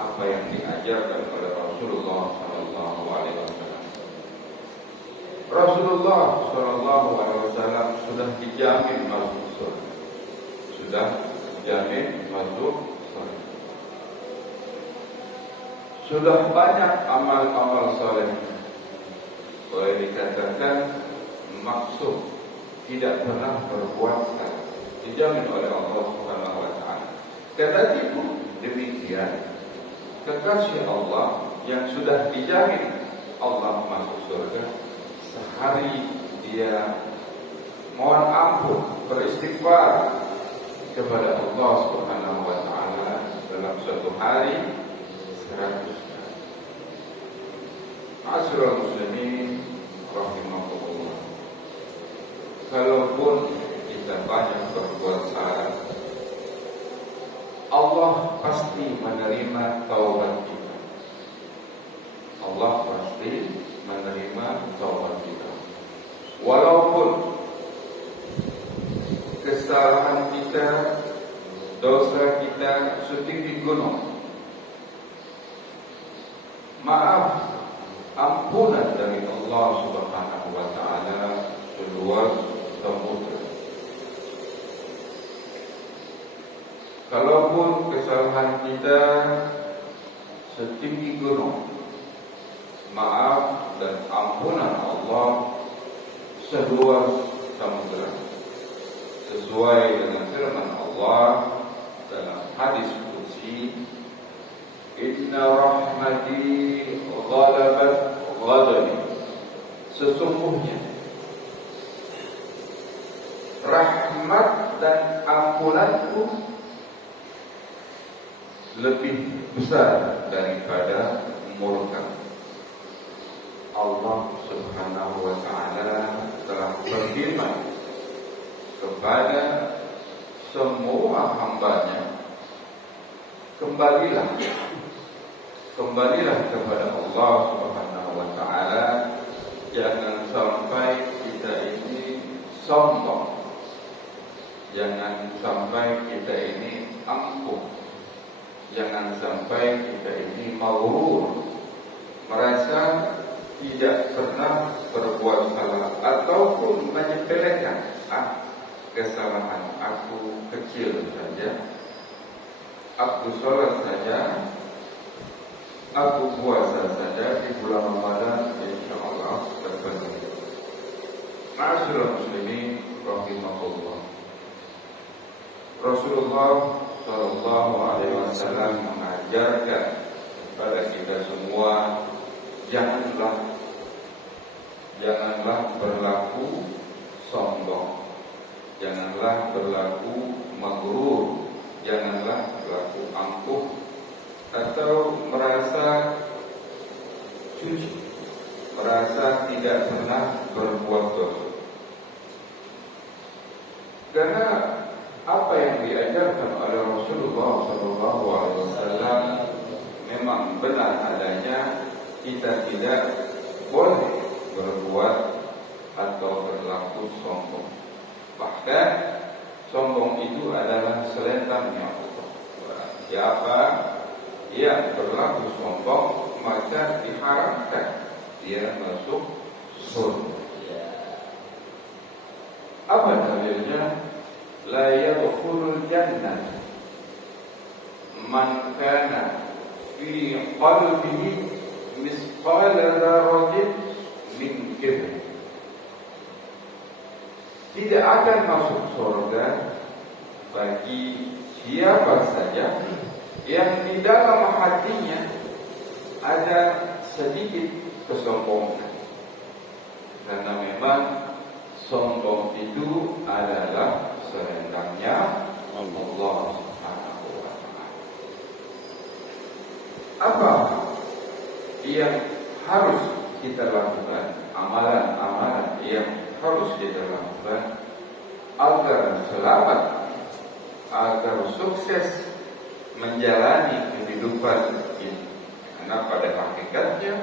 apa yang diajarkan oleh Rasulullah Sallallahu Alaihi Wasallam. Rasulullah Sallallahu Alaihi Wasallam sudah dijamin masuk surga. Sudah dijamin masuk surga. Sudah banyak amal-amal saleh. Boleh dikatakan maksud tidak pernah berbuat salah, dijamin oleh Allah Subhanahu Wa Taala. Kendati pun demikian, kekasih Allah yang sudah dijamin Allah masuk surga, sehari dia mohon ampun, beristighfar kepada Allah Subhanahu Wa Taala dalam suatu hari 100 kali. Ma'asyiral muslimin rahimahullah. Kalaupun kita banyak berbuat salah, Allah pasti menerima taubat kita. Allah pasti menerima taubat kita. Walaupun kesalahan kita, dosa kita setinggi gunung, maaf, ampunan dari Allah Subhanahu Wa Taala seluas samudra. Kalaupun kesalahan kita setinggi gunung, maaf dan ampunan Allah seluas samudra. Sesuai dengan firman Allah dalam hadis qudsi, Inna rahmati ghalabat ghadabi. Sesungguhnya rahmat dan ampunanku lebih besar daripada murka. Allah Subhanahu Wa Taala telah berfirman kepada semua hambanya, kembalilah kepada Allah Subhanahu Wa Taala. Jangan sampai kita ini sombong, jangan sampai kita ini angkuh, jangan sampai kita ini maghrur, merasa tidak pernah berbuat salah ataupun menyepelekan. Kesalahan aku kecil saja, aku sholat saja, aku puasa saja di bulan Ramadan, insyaallah terpenuhi. Ma'asyiral muslimin rahimahullah. Rasulullah Sallallahu Alaihi Wasallam mengajarkan kepada kita semua, janganlah berlaku sombong, janganlah berlaku maghrur, janganlah berlaku angkuh atau merasa suci, merasa tidak pernah berbuat dosa. Karena apa yang diajarkan oleh Rasulullah SAW memang benar adanya, kita tidak boleh berbuat atau berlaku sombong. Bahkan sombong itu adalah selendangnya Allah. Siapa yang berlaku sombong maka diharamkan dia masuk surga. Apa dalilnya? La yadkhulul jannah man kana fi qalbihi misqala dzarratin min kibr. Tidak akan masuk surga bagi siapa saja yang di dalam hatinya ada sedikit kesombongan. Karena memang sombong itu adalah selendangnya Allah Subhanahu Wa Taala. Apa yang harus kita lakukan? Amalan-amalan yang harus kita lakukan agar selamat, agar sukses menjalani kehidupan ini. Karena pada hakikatnya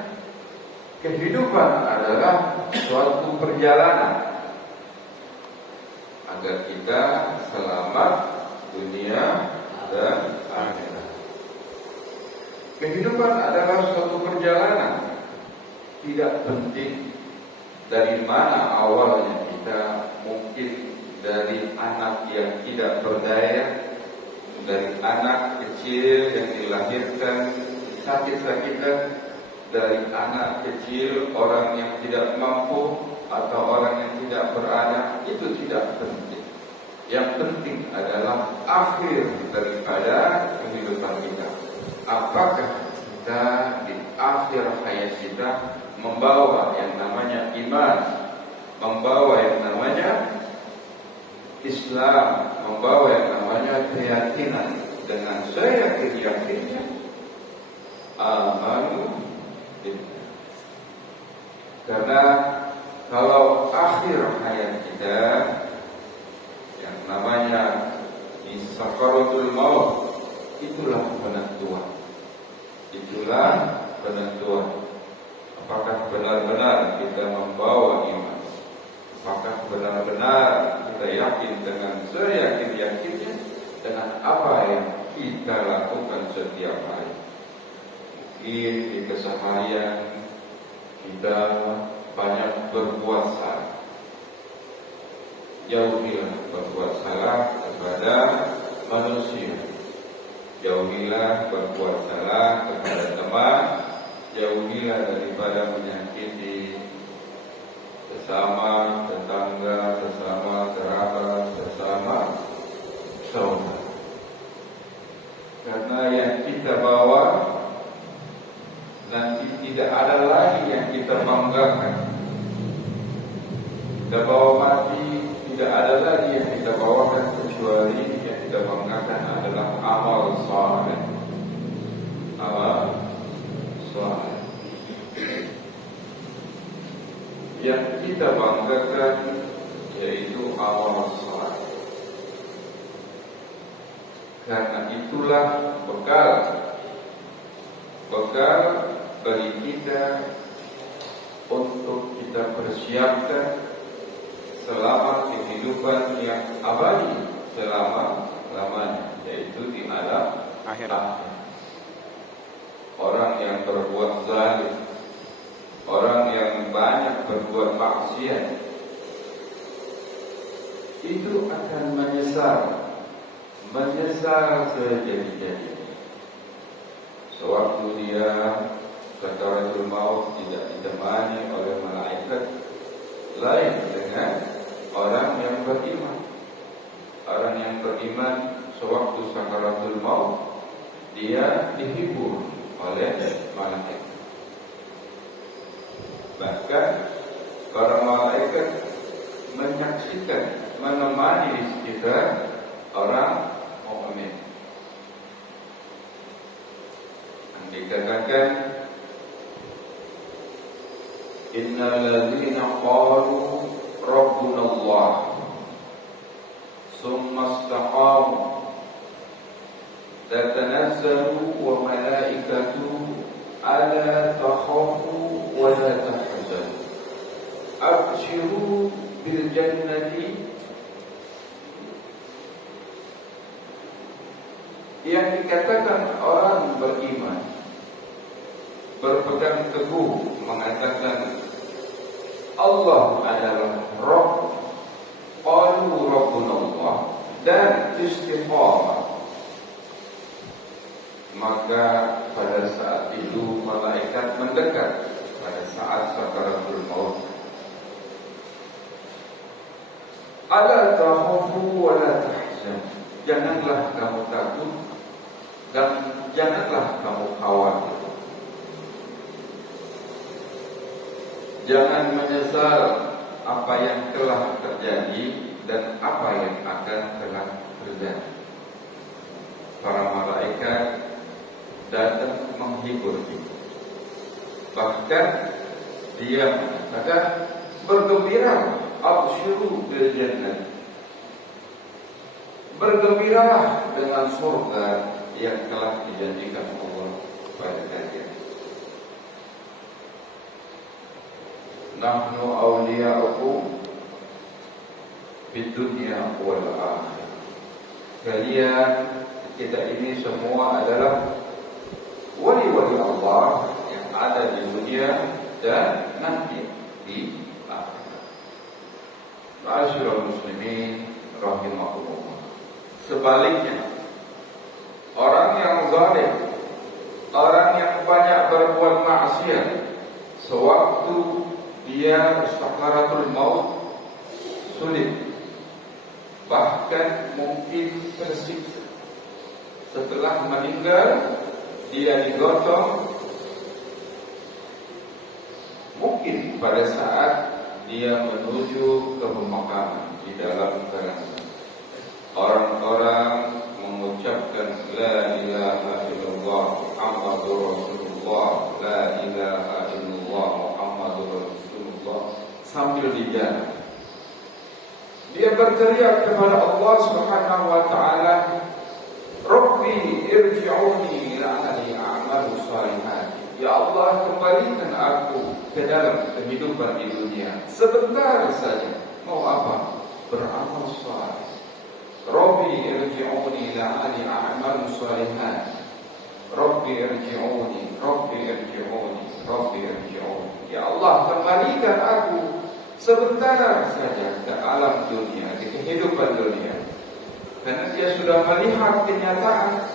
kehidupan adalah suatu perjalanan agar kita selamat dunia dan akhirat. Kehidupan adalah suatu perjalanan. Tidak penting dari mana awalnya kita, mungkin dari anak yang tidak berdaya, dari anak kecil yang dilahirkan sakit-sakitan, dari anak kecil orang yang tidak mampu atau orang yang tidak beranak, itu tidak penting. Yang penting adalah akhir daripada kehidupan kita. Apakah kita di akhir hayat kita membawa yang namanya iman, membawa yang namanya Islam, membawa yang namanya keyakinan. Dengan saya yakinnya amanu. Karena kalau akhir hayat kita yang namanya di sakaratul maut, itulah penentuan. Itulah penentuan. Apakah benar-benar kita membawa iman? Apakah benar-benar kita yakin dengan seyakin-yakinnya dengan apa yang kita lakukan setiap hari? Mungkin di keseharian kita banyak berbuat salah. Jauhilah berbuat salah kepada manusia. Jauhilah berbuat salah kepada teman. Jauhilah daripada menyakiti sesama tetangga, sesama kerabat, sesama saudara. Karena yang kita bawa nanti tidak ada lagi yang kita banggakan. Kita bawa mati, tidak ada lagi yang kita bawakan kecuali yang kita banggakan adalah amal saleh. Amal saleh. Yang kita banggakan yaitu amal saleh. Karena itulah bekal bagi kita untuk kita persiapkan selama kehidupan yang abadi selama-lamanya, yaitu di alam akhirat. Orang yang berbuat zalim, orang yang banyak berbuat maksiat, itu akan menyesal sejadi-jadinya. Sewaktu dia sakaratul maut tidak ditemani oleh malaikat, lain dengan orang yang beriman. Orang yang beriman sewaktu sakaratul maut dia dihibur oleh malaikat. Bahkan para malaikat menyaksikan, menemani di sekitar orang mukmin. Dikatakan innal ladzina qalu rabbuna Allah summa istaqamu tatanazzalu wa malaikatu alla takhafu wa la tahzanu abshiru bil jannati. Yang dikatakan orang beriman, berpegang teguh mengatakan Allah adalah Rabb, qalu Rabbuna Allah, dan istiqamah, maka pada saat itu malaikat mendekat pada saat sakaratul maut. Ala takhafu wa la tahzan, janganlah kamu takut dan janganlah kamu khawatir. Jangan menyesal apa yang telah terjadi dan apa yang akan telah terjadi. Para malaikat datang menghibur kita. Bahkan dia mengatakan bergembira, absyiru bil jannah. Bergembiralah dengan surga yang telah dijanjikan Allah kepada kalian. Nahnu awliya'ukum fid dunya wal akhirah. Kalian, kita ini semua adalah wali zalim, orang yang banyak berbuat maksiat, sewaktu dia sakaratul maut sulit, bahkan mungkin tersiksa. Setelah meninggal, dia digotong. Mungkin pada saat dia menuju ke pemakaman, di dalam kerana orang-orang mengucapkan la ilaha illallah Muhammadur Rasulullah, la ilaha illallah Muhammadur Rasulullah, sambil di jalan dia berteriak kepada Allah Subhanahu wa taala, Rabbi irji'uni la'ali a'malu salihan. Ya Allah, kembalikan aku ke dalam kehidupan di dunia sebentar saja. Mau apa? Beramal saleh. Rabbi irji'uni la'ali a'malu salihan. Rabbi irji'uni, Rabbi irji'uni, Rabbi irji'uni. Ya Allah, kembalikan aku sebentar saja ke alam dunia, di kehidupan dunia. Karena dia sudah melihat kenyataan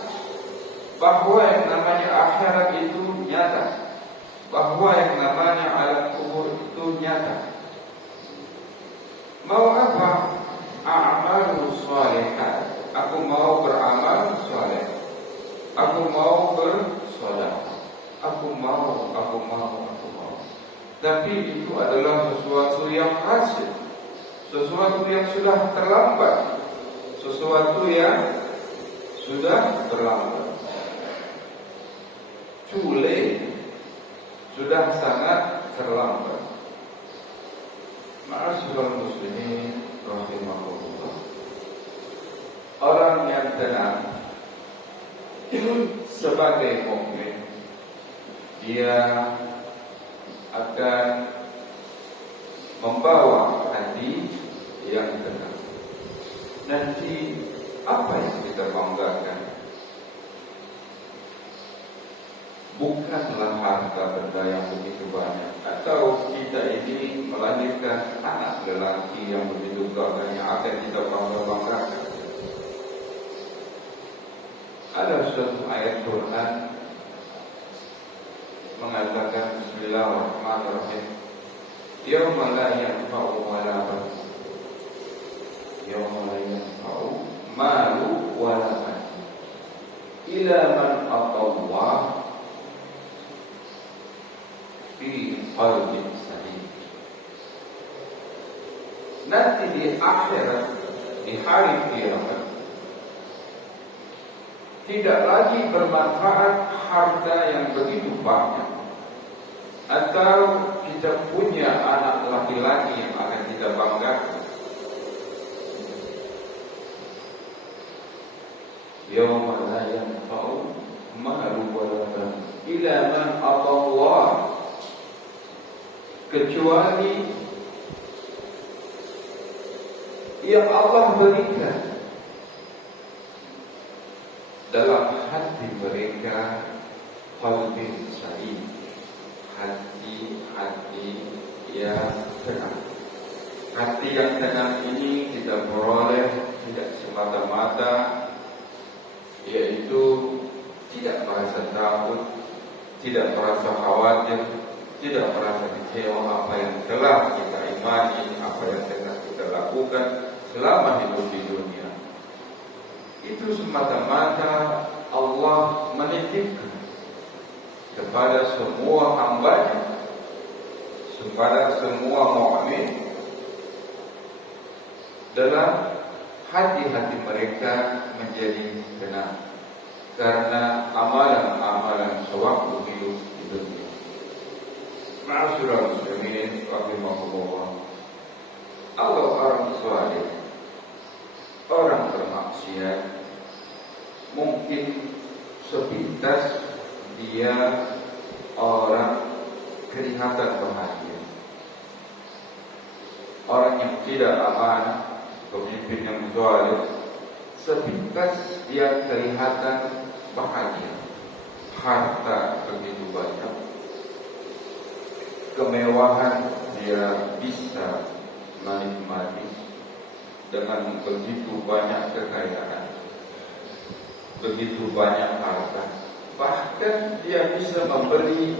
bahwa yang namanya akhirat itu nyata, bahwa yang namanya alam kubur itu nyata. Mau apa? A'malu shalihat. Aku mau beramal saleh. Aku mau bersedekah. Aku mau. Tapi itu adalah sesuatu yang hasil, sesuatu yang sudah terlambat, sesuatu yang sudah terlambat. Cule sudah sangat terlambat. Ma'asyiral muslimin rahimahullah. Orang yang tenang sebagai mukmin, dia akan membawa hati yang tenang. Nanti apa yang kita banggakan bukanlah harta benda yang begitu banyak, atau kita ini melahirkan anak lelaki yang begitu gagah yang akan kita banggakan. Ada suatu ayat Quran mengatakan Bismillahirrahmanirrahim, Yawma la yanfa'u walaban, Yawma la yanfa'u malu walaban ila man atawwa fi qalbin salim. Nanti di akhirat, di hari kiamat, tidak lagi bermanfaat harta yang begitu banyak, atau kita punya anak laki-laki yang akan kita banggakan. Yawma la yanfa'u malu walaban illa man atawwa, kecuali yang Allah berikan dalam hati mereka, qalbin salim, hati yang tenang. Hati yang tenang ini kita peroleh tidak semata-mata, yaitu tidak merasa takut, tidak merasa khawatir, tidak merasa kecewa apa yang telah kita imani, apa yang telah kita lakukan selama hidup di dunia. Itu semata-mata Allah menitipkan kepada semua hamba-Nya, kepada semua mukmin, dalam hati-hati mereka menjadi tenang karena amalan-amalan sewaktu hidup di dunia. Ma'asyiral muslimin rahimahullah. Allah orang saleh, orang bermaksiat, mungkin sepintas dia orang kelihatan bahagia. Orang yang tidak amanah, pemimpin yang zalim, sepintas dia kelihatan bahagia. Harta begitu banyak, kemewahan dia bisa menikmati dengan begitu banyak kekayaan, begitu banyak harta. bahkan dia bisa memberi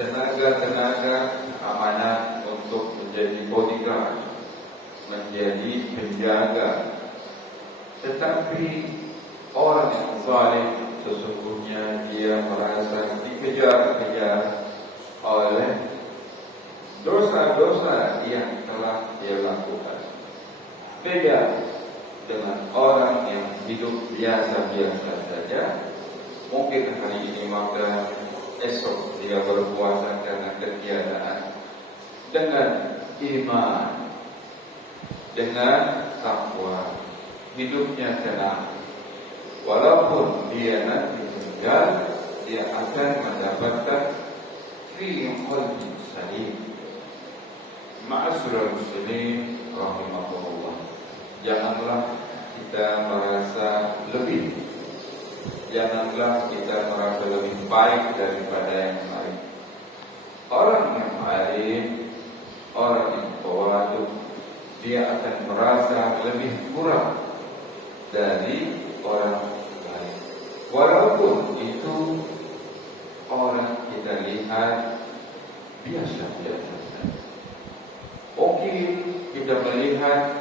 tenaga amanah untuk menjadi bodyguard, menjadi penjaga. Tetapi orang yang zalim sesungguhnya dia merasa dikejar-kejar oleh dosa-dosa yang telah dia lakukan. Beda dengan orang yang hidup biasa-biasa saja. Mungkin hari ini maka esok dia berpuasa karena kegiatan. Dengan iman, dengan takwa, hidupnya tenang. Walaupun dia nanti meninggal, dia akan mendapatkan fi qalbi salim. Ma'asyiral muslimin rahimakumullah. Janganlah kita merasa lebih, janganlah kita merasa lebih baik daripada yang lain. Orang yang alim, orang yang tawadhu, dia akan merasa lebih kurang dari orang lain. Walaupun itu orang kita lihat biasa-biasa saja. Mungkin kita melihat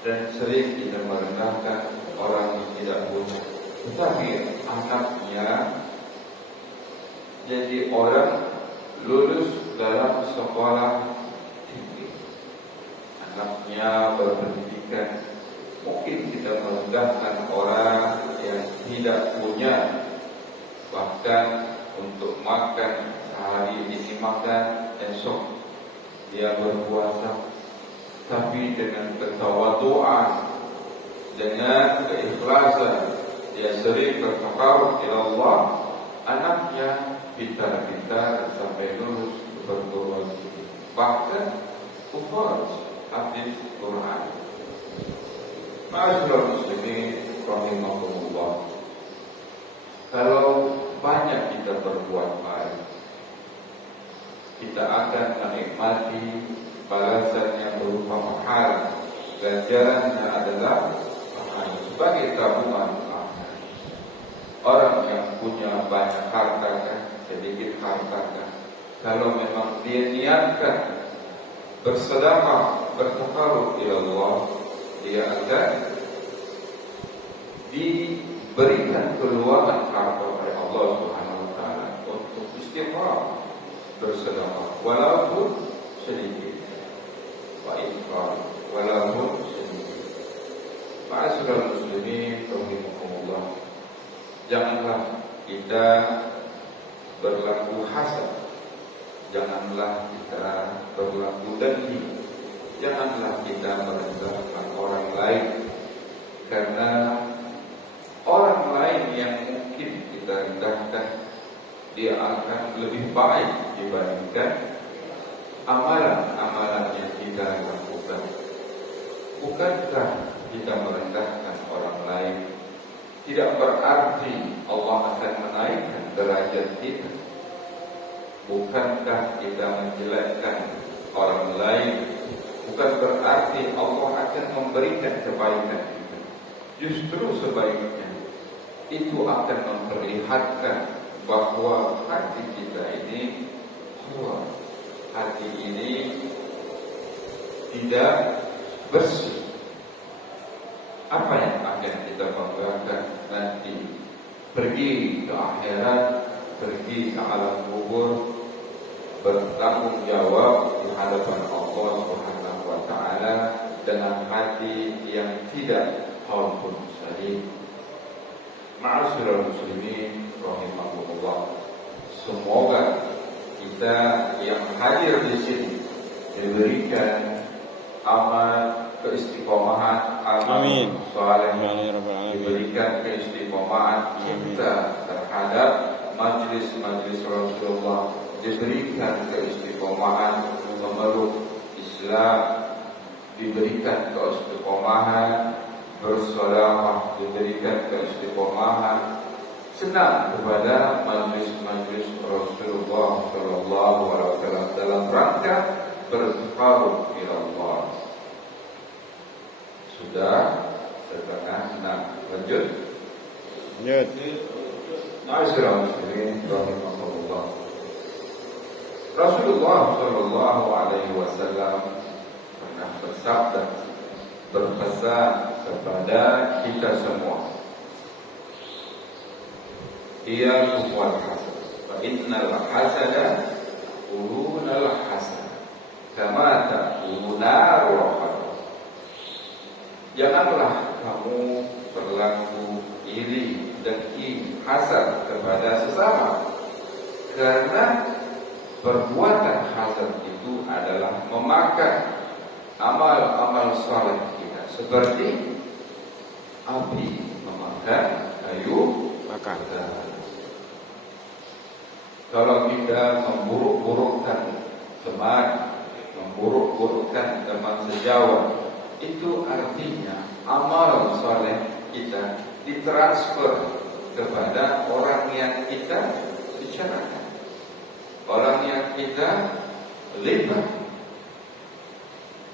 dan sering kita merendahkan orang yang tidak punya, tetapi anaknya jadi orang lulus dalam sekolah tinggi, anaknya berpendidikan. Mungkin kita merendahkan orang yang tidak punya, bahkan untuk makan hari ini makan, esok dia berpuasa. Tapi dengan ketawaduan, dengan keikhlasan, dia sering bertakarub ila Allah, anaknya pintar-pintar sampai lulus perguruan tinggi, bahkan hufaz hafiz Quran. Ma'asyiral muslimin rahimakumullah. Kalau banyak kita berbuat baik, kita akan menikmati balasan yang berupa pahala. Ganjarannya adalah pahala sebagai tabungan akhirat. Orang yang punya banyak harta kan, sedikit harta kan, kalau memang dia niatkan bersedekah, bertakarub ila Allah, dia akan diberikan keluaran harta oleh Allah Subhanahu wa taala untuk istiqamah bersedekah walaupun sedikit. Walaupun sedikit. Ma'asyiral muslimin rahimakumullah. Janganlah kita berlaku hasad, janganlah kita berlaku dengki, janganlah kita merendahkan orang lain, karena orang lain yang mungkin kita rendahkan, dia akan lebih baik dibandingkan amalan-amalan yang kita lakukan. Bukankah kita merendahkan orang lain tidak berarti Allah akan menaikkan derajat kita? Bukankah kita menjelekkan orang lain bukan berarti Allah akan memberikan kebaikan kita? Justru sebaliknya, itu akan memperlihatkan bahwa hati kita ini kuat, hati ini tidak bersih. Apa yang akan kita banggakan nanti pergi ke akhirat, pergi ke alam kubur, bertanggung jawab di hadapan Allah Subhanahu wa taala dengan hati yang tidak qalbun salim. Ma'asyiral muslimin rahimakumullah. Semoga kita yang hadir di sini diberikan amal keistiqomahan, amal saleh, diberikan keistiqomahan cinta terhadap majlis-majlis Rasulullah, diberikan keistiqomahan memeluk Islam, diberikan keistiqomahan bersedekah, diberikan keistiqomahan senang kepada majlis-majlis Rasulullah sallallahu alaihi wasallam dalam rangka bertakarub ila Allah. Sudah setengah 6. Lanjut. Ma'asyiral muslimin rahimakumullah. Rasulullah sallallahu alaihi wasallam pernah bersabda, berpesan kepada kita semua, iyyakum wal hasad, fa innal hasada qulunal hasad kama ta'kuluna rohad. Janganlah kamu berlaku iri, dengki, hasad kepada sesama, karena perbuatan hasad itu adalah memakan amal-amal saleh kita, seperti api memakan kayu bakar. Kalau kita memburuk-burukkan teman, memburuk-burukkan teman sejawat, itu artinya amal saleh kita ditransfer kepada orang yang kita bicarakan, orang yang kita libat.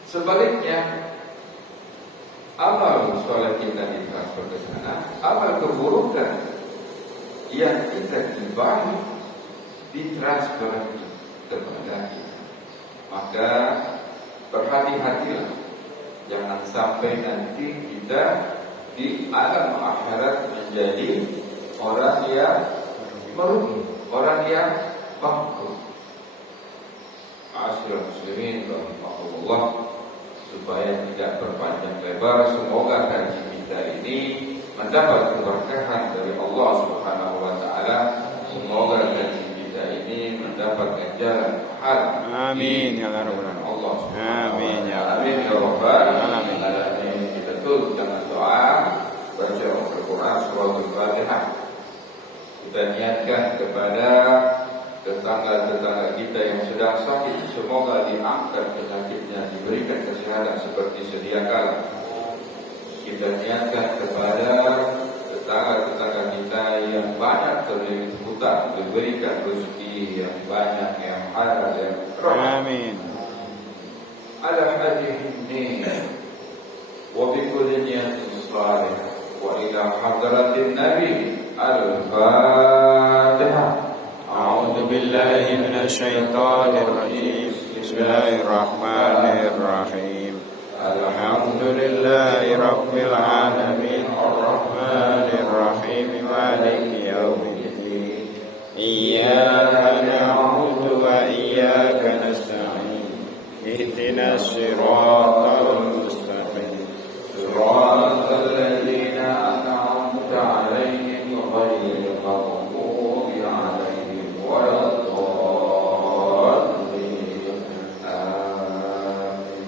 Sebaliknya, amal saleh kita ditransfer ke sana, amal keburukan yang kita gibahi ditransfer kepada kita. Maka berhati-hatilah, jangan sampai nanti kita di alam akhirat menjadi orang yang merugi, orang yang bangkrut. Ma'asyiral muslimin rahimakumullah, supaya tidak berpanjang lebar, semoga kaji kita ini mendapat keberkahan dari Allah Subhanahu wa taala. Semoga kaji kita ini mendapat ganjaran pahala. Amin ya rabbal alamin. Allah amin ya rabbal alamin. Kita tutup doa baca Al-Quran surah Al-Fatihah. Kita niatkan kepada tetangga-tetangga kita yang sedang sakit, semoga diangkat penyakitnya, diberikan kesehatan seperti sedia kala. Kita niatkan kepada tetangga-tetangga kita yang banyak terlilit hutang, diberikan rezeki yang banyak, yang halal, yang rahmat. Amin. Ala hadihin wa bi kulli niyatin salihah wa ila hadratin nabi al-Fatihah. A'udzu billahi minasy syaithanir rajim. Bismillahirrahmanirrahim. Alhamdulillahi rabbil alamin, arrahmanir rahim, maliki yaumiddin. Iyyaka na'budu wa iyyaka nasta'in. Ihdinas siratal mustaqim. Siratal ladzina an'amta 'alaihim ghairil maghdubi 'alaihim waladdallin. Amin.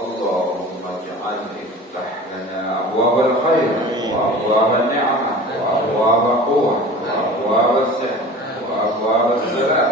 Allahumma ij'al iftah lana abwabal khair wa abwabal ni'mah wa abwabal quwwah wa abwabal sihat wa abwabal salam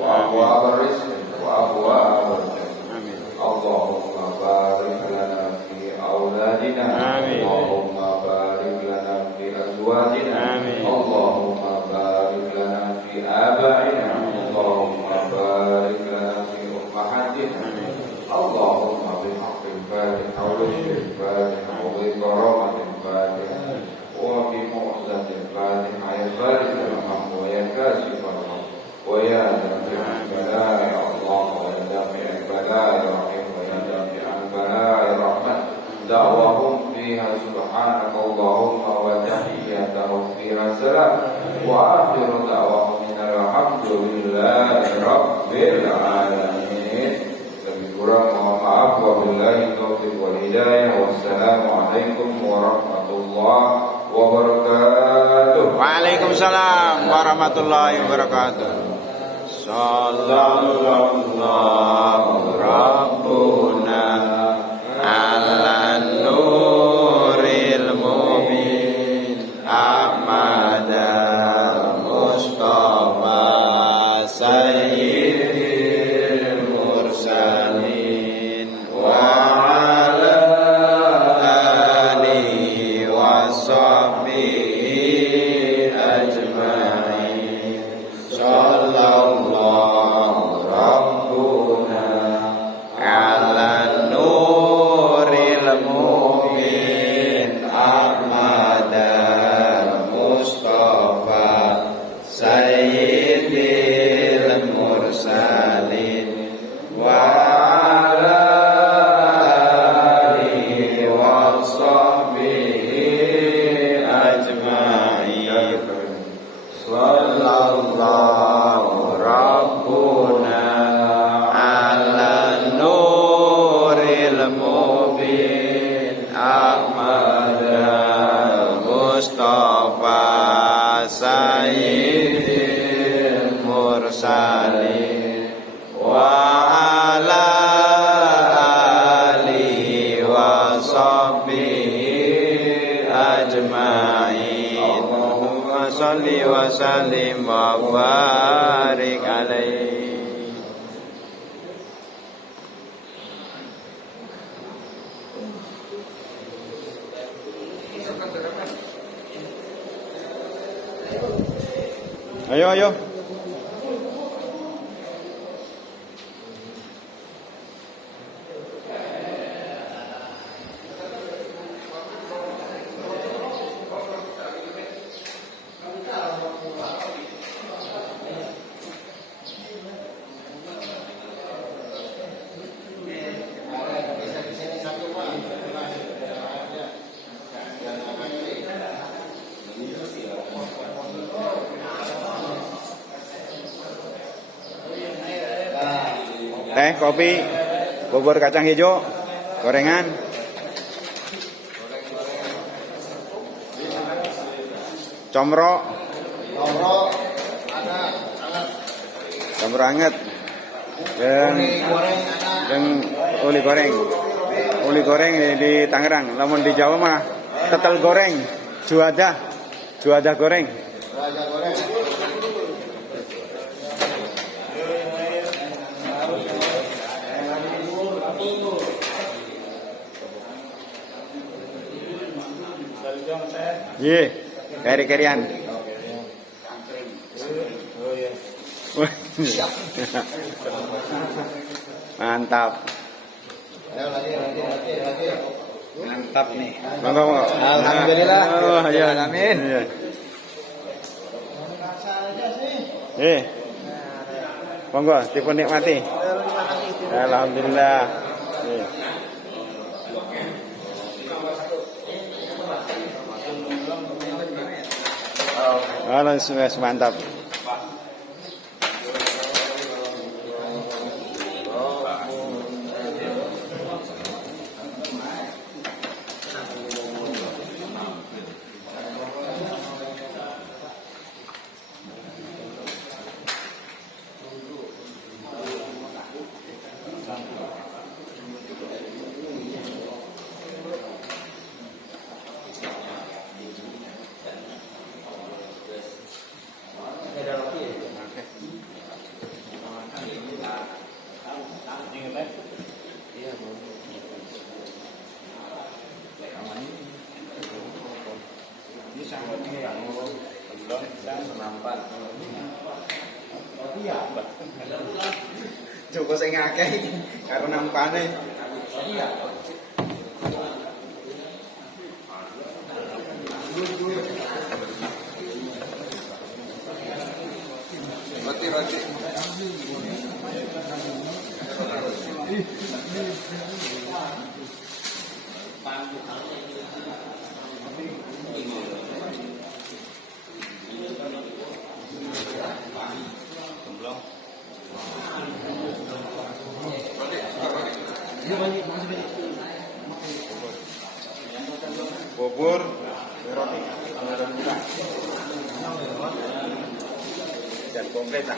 wa abwabal rizq wa abwabal jannah. Amin. Allahumma barik lana fi auladina. Amin. Allahumma barik lana fi azwajina. Amin. Allahumma barik lana fi abaina. Allahumma barik lana fi ummahatina. Amin. Allahumma bihaqqil fatiha wa bishil fatiha wa bi karamatil fatiha wa bi mu'zatil fatiha ya balikal hamd wa ya kasifal hamd wa ya dafi'al bala ya Allah wa ya dafi'al bala ya rahim wa ya dafi'al bala ya rahman. Da'wahum fiha subhanaka Allahumma wa tahiyyatuhum fiha salam wa akhiru da'wahum alhamdulillahi rabbil alamin. Lebih kurang mohon maaf, wabillahi taufiq wal hidayah. Wassalamualaikum warahmatullahi wabarakatuh. Waalaikumsalam warahmatullahi wabarakatuh. Sallallahu rabbuna ala nuril mubin Ahmada Mustafa Sayyidil Mursalin wa ala alihi wa sahbihi ajma'in. Sallallahu rabbuna ala nur Mustafa Sayyidil Mursalin wa ala alihi wa sahbihi ajma'in. Allahumma sholli wa sallim wa barik alaihi. Ayo, ayo. Teh, kopi, bubur kacang hijau, gorengan, comro anget, dan uli goreng di Tangerang. Namun di Jawa mah tetel goreng, juadah goreng. Iya, keri-kerian. Mantap. Mantap nih. Monggo. Alhamdulillah. Oh, ya. Amin. Monggo, dipun nikmati. Alhamdulillah. Mantap. Joko sing akeh karo nampane. Iya. Roti. Bubur, roti, dan komplit lah.